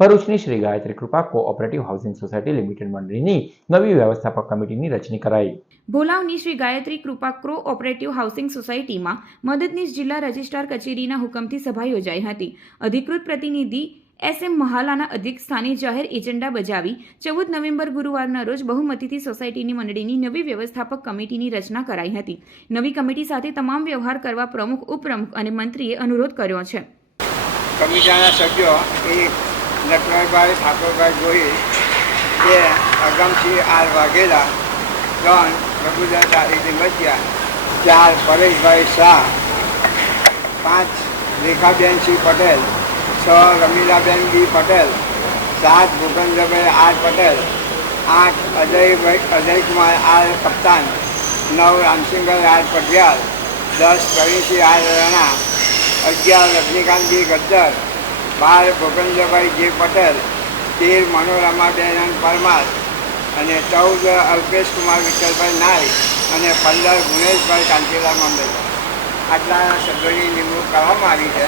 ભરૂચની Shri Gayatri Kripa cooperative housing society limited મંડળીની નવી વ્યવસ્થાપક કમિટીની રચના કરાઈ. ભોલાવની Shri Gayatri Kripa cooperative housing સોસાયટીમાં મદદનીશ જિલ્લા રજિસ્ટ્રાર કચેરીના હુકમથી સભા યોજાઈ હતી. અધિકૃત પ્રતિનિધિ એસ એમ મહાલાના અધિક સ્થાને જાહેર એજન્ડા બજાવી ચૌદ નવેમ્બર ગુરુવારના રોજ બહુમતીથી સોસાયટીની મંડળીની નવી વ્યવસ્થાપક કમિટીની રચના કરાઈ હતી. નવી કમિટી સાથે તમામ વ્યવહાર કરવા પ્રમુખ ઉપપ્રમુખ અને મંત્રીએ અનુરોધ કર્યો છે. કમિટીના સભ્યો નટવરભાઈ ઠાકોરભાઈ ગોહિલ બે અગમસિંહ આર વાઘેલા, ત્રણ પ્રભુદાસ આદિત્ય મધ્યા, ચાર પરેશભાઈ શાહ, પાંચ રેખાબેન સિંહ પટેલ, છ રમીલાબેન બી પટેલ, સાત ભૂપેન્દ્રભાઈ આર પટેલ, આઠ અજયભાઈ, અજયકુમાર આર કપ્તાન, નવ રામસિંહભાઈ આર પટિયાલ દસ પ્રવીણસિંહ આર રાણા, અગિયાર રજનીકાંતજી ગદ્દર બાર ભૂપેન્દ્રભાઈ જે પટેલ, તેર મનોરમાબેન પરમાર અને ચૌદ અલ્પેશ કુમાર વિઠ્ઠલભાઈ નાયક અને પંદર ગુણેશભાઈ કાંતિલાલ મંડળ આટલા સભ્યોની નિમણૂક કરવામાં આવી છે.